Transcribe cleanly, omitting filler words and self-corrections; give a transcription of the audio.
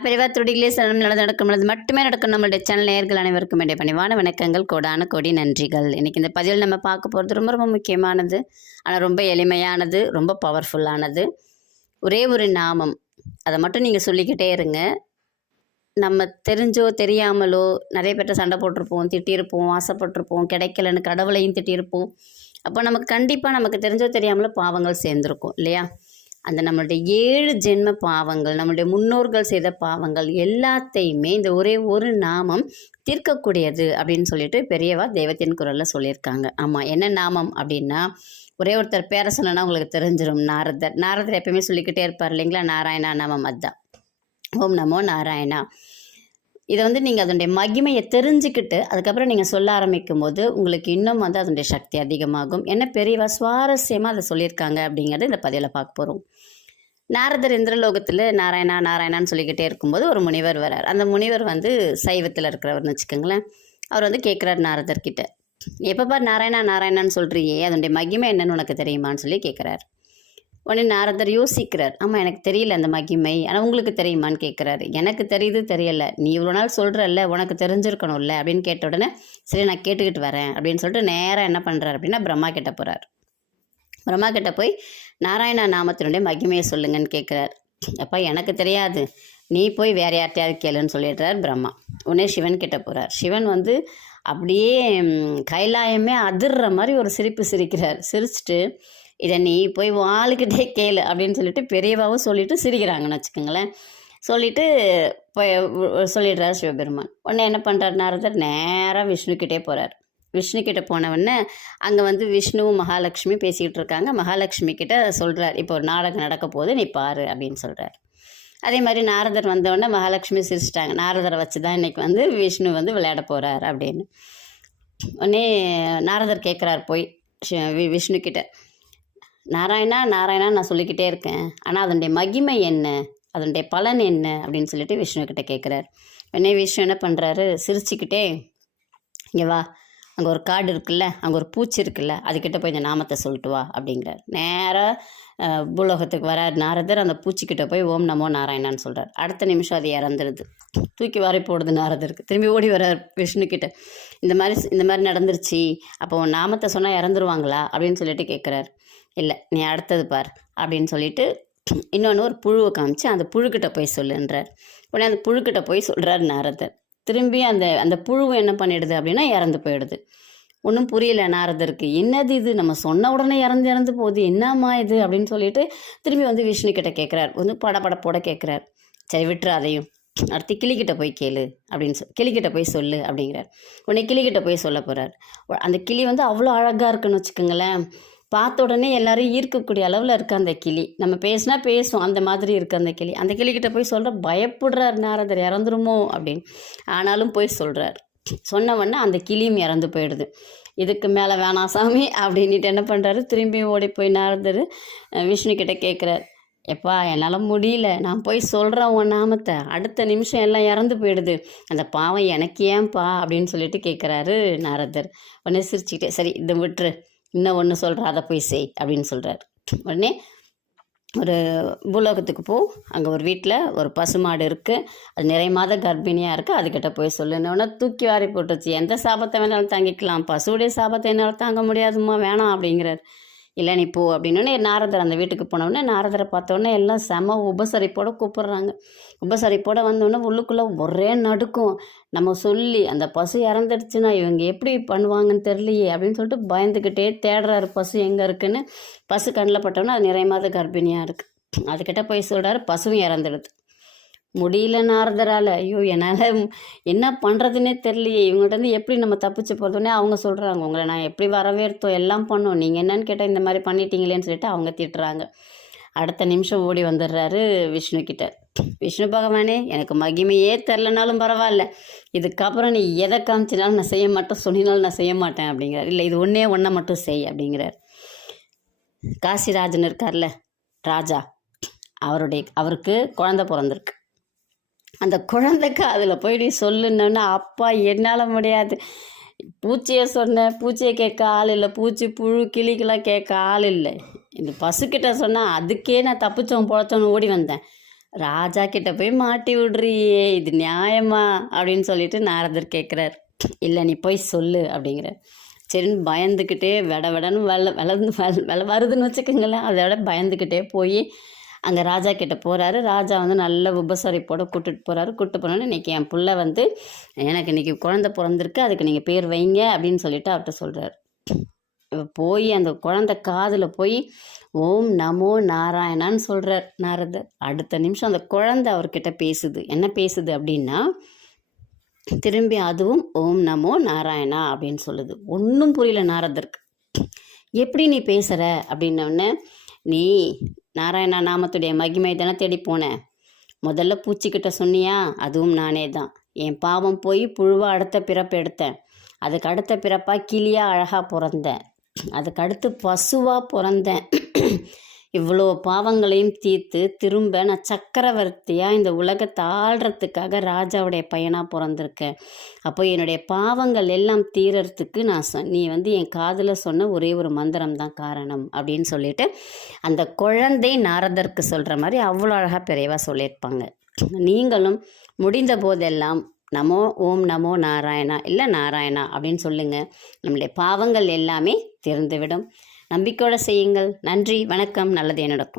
பெரியவா துடிகளே சரணம் நடக்கும் பொழுது மட்டுமே நடக்கும். நம்மளுடைய சேனல் நேயர்கள் அனைவருக்கும் வேண்டிய பணிவான வணக்கங்கள், கோடான கோடி நன்றிகள். இன்றைக்கி இந்த பதிவில் நம்ம பார்க்க போகிறது ரொம்ப ரொம்ப முக்கியமானது, ஆனால் ரொம்ப எளிமையானது, ரொம்ப பவர்ஃபுல்லானது. ஒரே ஒரு நாமம், அதை மட்டும் நீங்கள் சொல்லிக்கிட்டே இருங்க. நம்ம தெரிஞ்சோ தெரியாமலோ நிறைய பேர்ட்ட சண்டை போட்டிருப்போம், திட்டியிருப்போம், ஆசைப்பட்டிருப்போம், கிடைக்கலன்னு கடவுளையும் திட்டியிருப்போம். அப்போ நமக்கு கண்டிப்பாக நமக்கு தெரிஞ்சோ தெரியாமலோ பாவங்கள் சேர்ந்துருக்கும் இல்லையா? அந்த நம்மளுடைய 7 ஜென்ம பாவங்கள், நம்மளுடைய முன்னோர்கள் செய்த பாவங்கள் எல்லாத்தையுமே இந்த ஒரே ஒரு நாமம் தீர்க்கக்கூடியது அப்படின்னு சொல்லிட்டு பெரியவா தெய்வத்தின் குரலில் சொல்லியிருக்காங்க. ஆமாம், என்ன நாமம் அப்படின்னா, ஒரே ஒருத்தர் பேரை சொன்னா உங்களுக்கு தெரிஞ்சிடும். நாரதர் எப்பயுமே சொல்லிக்கிட்டே இருப்பார் இல்லைங்களா, நாராயணா நாமம். அதுதான் ஓம் நமோ நாராயணா. இதை நீங்கள் அதனுடைய மகிமையை தெரிஞ்சுக்கிட்டு அதுக்கப்புறம் நீங்கள் சொல்ல ஆரம்பிக்கும் போது உங்களுக்கு இன்னும் அதனுடைய சக்தி அதிகமாகும். என்ன பெரியவா சுவாரஸ்யமாக அதை சொல்லியிருக்காங்க அப்படிங்கிறது இந்த பதிவில் பார்க்க போகிறோம். நாரதர் இந்திரலோகத்தில் நாராயணா நாராயணான்னு சொல்லிக்கிட்டே இருக்கும்போது ஒரு முனிவர் வரார். அந்த முனிவர் சைவத்தில் இருக்கிறவர்னு வச்சுக்கோங்களேன். அவர் கேட்குறார் நாரதர்கிட்ட, எப்பப்பா நாராயணா நாராயணான்னு சொல்கிறியே, அதனுடைய மகிமை என்னன்னு உனக்கு தெரியுமான்னு சொல்லி கேட்குறாரு. உடனே நாரதர் யோசிக்கிறார். ஆமாம், எனக்கு தெரியல அந்த மகிமை, ஆனால் உங்களுக்கு தெரியுமான்னு கேட்குறாரு. எனக்கு தெரியுது தெரியலை, நீ இவ்வளோ நாள் சொல்கிறல்ல, உனக்கு தெரிஞ்சிருக்கணும்ல அப்படின்னு கேட்ட உடனே சரி நான் கேட்டுக்கிட்டு வரேன் அப்படின்னு சொல்லிட்டு நேராக என்ன பண்ணுறாரு அப்படின்னா பிரம்மா கிட்ட போகிறார். பிரம்மா கிட்ட போய் நாராயணா நாமத்தினுடைய மகிமையை சொல்லுங்கன்னு கேட்குறார். அப்பா எனக்கு தெரியாது, நீ போய் வேறு யார்ட்டையாவது கேளுன்னு சொல்லிடுறார் பிரம்மா. உடனே சிவன் கிட்ட போகிறார். சிவன் அப்படியே கைலாயமே அதிர்ற மாதிரி ஒரு சிரிப்பு சிரிக்கிறார். சிரிச்சுட்டு இதை நீ போய் வாளுக்கிட்டே கேளு அப்படின்னு சொல்லிட்டு பெரியவாவும் சொல்லிவிட்டு சிரிக்கிறாங்கன்னு வச்சுக்கோங்களேன். சொல்லிவிட்டு போய் சொல்லிடுறார் சிவபெருமான். உடனே என்ன பண்ணுறார் நாரதர், நேராக விஷ்ணுக்கிட்டே போகிறார். விஷ்ணுக்கிட்ட போனவுடனே அங்கே விஷ்ணுவும் மகாலட்சுமி பேசிக்கிட்டு இருக்காங்க. மகாலட்சுமி கிட்ட சொல்கிறார், இப்போ ஒரு நாடகம் நடக்க போகுது, நீ பாரு அப்படின்னு சொல்கிறார். அதே மாதிரி நாரதர் வந்தவுடனே மகாலட்சுமி சிரிச்சிட்டாங்க. நாரதரை வச்சு தான் இன்றைக்கி விஷ்ணு விளையாட போகிறார் அப்படின்னு. உடனே நாரதர் கேட்குறார் போய் விஷ்ணுக்கிட்ட, நாராயணா நாராயணா நான் சொல்லிக்கிட்டே இருக்கேன், ஆனால் அதனுடைய மகிமை என்ன, அதனுடைய பலன் என்ன அப்படின்னு சொல்லிட்டு விஷ்ணுக்கிட்ட கேட்குறாரு. உடனே விஷ்ணு என்ன பண்ணுறாரு, சிரிச்சுக்கிட்டே இங்கே வா, அங்கே ஒரு காடு இருக்குல்ல, அங்கே ஒரு பூச்சி இருக்குல்ல, அதுக்கிட்ட போய் இந்த நாமத்தை சொல்லிட்டு வா அப்படிங்கிறார். நேராக பூலோகத்துக்கு வரார் நாரதர். அந்த பூச்சிக்கிட்ட போய் ஓம் நமோ நாராயணான்னு சொல்கிறார். அடுத்த நிமிஷம் அது இறந்துருது. தூக்கி வாரி போடுது நாரதருக்கு. திரும்பி ஓடி வர்றார் விஷ்ணுக்கிட்ட, இந்த மாதிரி நடந்துருச்சு, அப்போ உன் நாமத்தை சொன்னால் இறந்துருவாங்களா அப்படின்னு சொல்லிட்டு கேட்குறாரு. இல்லை, நீ அடுத்தது பார் அப்படின்னு சொல்லிட்டு இன்னொன்று ஒரு புழுவை காமிச்சு அந்த புழுக்கிட்ட போய் சொல்லுன்றார். உடனே அந்த புழுக்கிட்ட போய் சொல்கிறார் நாரதர். திரும்பி அந்த புழுவை என்ன பண்ணிடுது அப்படின்னா இறந்து போயிடுது. ஒன்றும் புரியல நாரதருக்கு, என்னது இது, நம்ம சொன்ன உடனே இறந்து போகுது, என்னம்மா இது அப்படின்னு சொல்லிட்டு திரும்பி விஷ்ணுக்கிட்ட கேட்குறார். படப்படப்போட கேட்குறார். சரி விட்டுரு அதையும், அடுத்து கிளிக்கிட்ட போய் கேளு அப்படின்னு கிளிக்கிட்ட போய் சொல்லு அப்படிங்கிறார். உடனே கிளிக்கிட்ட போய் சொல்ல போகிறார். அந்த கிளி அவ்வளோ அழகாக இருக்குன்னு வச்சுக்கோங்களேன். பார்த்த உடனே எல்லோரும் ஈர்க்கக்கூடிய அளவில் இருக்க அந்த கிளி. நம்ம பேசினா பேசும், அந்த மாதிரி இருக்குது அந்த கிளி. அந்த கிளிக்கிட்ட போய் சொல்கிற, பயப்படுறார் நாரதர், இறந்துருமோ அப்படின்னு. ஆனாலும் போய் சொல்கிறார். சொன்னவொடனே அந்த கிளியும் இறந்து போயிடுது. இதுக்கு மேலே வேணாம் சாமி அப்படின்ட்டு என்ன பண்ணுறாரு, திரும்பியும் ஓடி போய் நாரதர் விஷ்ணுக்கிட்ட கேட்குறார். எப்பா என்னால் முடியல, நான் போய் சொல்கிறேன் உன் நாமத்தை, அடுத்த நிமிஷம் எல்லாம் இறந்து போயிடுது, அந்த பாவம் எனக்கு ஏன்பா அப்படின்னு சொல்லிட்டு கேட்குறாரு நாரதர். உடனே சிரிச்சுக்கிட்டே, சரி இதை விட்டுரு, இன்னும் ஒன்று சொல்கிற, அதை போய் செய் அப்படின்னு சொல்கிறார். உடனே ஒரு பூலோகத்துக்கு போ, அங்கே ஒரு வீட்டில் ஒரு பசுமாடு இருக்குது, அது நிறைய மாத கர்ப்பிணியாக இருக்குது, அதுக்கிட்ட போய் சொல்லுன்னு தூக்கி வாரி போட்டுச்சு. எந்த சாபத்தை வேணாலும் தாங்கிக்கலாம், பசுவுடைய சாபத்தை என்னால் தாங்க முடியாதுமா, வேணாம் அப்படிங்கிறார். இல்லை நீ போ அப்படின்னோடனே நாரதர் அந்த வீட்டுக்கு போனவுடனே நாரதரை பார்த்தோன்னே எல்லாம் செம உபசரிப்போடு கூப்பிட்றாங்க. உபசரிப்போடு வந்தோடனே உள்ளுக்குள்ளே ஒரே நடுக்கும். நம்ம சொல்லி அந்த பசு இறந்துடுச்சுன்னா இவங்க எப்படி பண்ணுவாங்கன்னு தெரியலையே அப்படின்னு சொல்லிட்டு பயந்துக்கிட்டே தேடுறாரு பசு எங்கே இருக்குன்னு. பசு கண்ணில் பட்டோன்னா அது நிறைய மாத கர்ப்பிணியாக இருக்குது. அதுக்கிட்ட போய் சொல்கிறாரு, பசுவும் இறந்துடுது. முடியல நாரதரால், ஐயோ என்னால் என்ன பண்ணுறதுன்னே தெரியலையே, இவங்கள்ட்ட எப்படி நம்ம தப்பிச்சு போகிறதுனே. அவங்க சொல்கிறாங்க, உங்களை நான் எப்படி வரவேற்றோம், எல்லாம் பண்ணோம், நீங்கள் என்னன்னு கேட்டால் இந்த மாதிரி பண்ணிட்டீங்களேன்னு சொல்லிட்டு அவங்க திட்டுறாங்க. அடுத்த நிமிஷம் ஓடி வந்துடுறாரு விஷ்ணுக்கிட்ட. விஷ்ணு பகவானே, எனக்கு மகிமையே தெரிலனாலும் பரவாயில்ல, இதுக்கப்புறம் நீ எதை காமிச்சினாலும் நான் செய்ய மாட்டேன், சொன்னினாலும் நான் செய்ய மாட்டேன் அப்படிங்கிறார். இல்லை இது ஒன்றை மட்டும் செய் அப்படிங்கிறார். காசிராஜன் இருக்கார்ல ராஜா, அவருக்கு குழந்தை பிறந்திருக்கு. அந்த குழந்தைக்கு அதில் போய் நீ சொல்லுன்னா, அப்பா என்னால் முடியாது, பூச்சியை சொன்னேன், பூச்சியை கேட்க ஆள் இல்லை, பூச்சி புழு கிளிக்கெல்லாம் கேட்க ஆள் இல்லை, இந்த பசுக்கிட்ட சொன்னால் அதுக்கே நான் தப்பிச்சோம் பொழைச்சோன்னு ஓடி வந்தேன், ராஜா கிட்ட போய் மாட்டி விடுறியே, இது நியாயமா அப்படின்னு சொல்லிட்டு நாரதர் கேட்குறார். இல்லை நீ போய் சொல்லு அப்படிங்கிறார். சரின்னு பயந்துக்கிட்டே வெடன்னு வருதுன்னு வச்சுக்கோங்களேன். அதோட பயந்துக்கிட்டே போய் அங்கே ராஜா கிட்ட போகிறாரு. ராஜா வந்து நல்ல உபசரிப்போடு கூப்பிட்டு போகிறாரு. கூப்பிட்டு போனோன்னே இன்றைக்கி என் பிள்ளை வந்து எனக்கு இன்றைக்கி குழந்தை பிறந்திருக்கு, அதுக்கு நீங்கள் பேர் வைங்க அப்படின்னு சொல்லிட்டு அவர்கிட்ட சொல்கிறார். போய் அந்த குழந்தை காதில் போய் ஓம் நமோ நாராயணான்னு சொல்கிறார் நாரதர். அடுத்த நிமிஷம் அந்த குழந்தை அவர்கிட்ட பேசுது. என்ன பேசுது அப்படின்னா, திரும்பி அதுவும் ஓம் நமோ நாராயணா அப்படின்னு சொல்லுது. ஒன்றும் புரியல நாரதருக்கு. எப்படி நீ பேசுகிற அப்படின்னோடனே, நீ நாராயணா நாமத்துடைய மகிமை தானே தேடி போனேன். முதல்ல பூச்சிக்கிட்ட சொன்னியா, அதுவும் நானே தான். என் பாவம் போய் புழுவாக அடுத்த பிறப்பு எடுத்தேன். அதுக்கு அடுத்த பிறப்பாக கிளியாக அழகாக பிறந்தேன். அதுக்கு அடுத்து பசுவாக பிறந்தேன். இவ்வளோ பாவங்களையும் தீர்த்து திரும்ப நான் சக்கரவர்த்தியாக இந்த உலகத்தை ஆள்றதுக்காக ராஜாவுடைய பையனாக பிறந்திருக்கேன். அப்போ என்னுடைய பாவங்கள் எல்லாம் தீரறதுக்கு நீ வந்து என் காதில் சொன்ன ஒரே ஒரு மந்திரம் தான் காரணம் அப்படின்னு சொல்லிட்டு அந்த குழந்தை நாரதருக்கு சொல்கிற மாதிரி அவ்வளோ அழகாக பெரியவாக சொல்லியிருப்பாங்க. நீங்களும் முடிந்த போதெல்லாம் ஓம் நமோ நாராயணா இல்லை நாராயணா அப்படின்னு சொல்லுங்கள். நம்முடைய பாவங்கள் எல்லாமே தீர்ந்துவிடும். நம்பிக்கையோடு செய்யுங்கள். நன்றி, வணக்கம். நல்லதே நடக்கும்.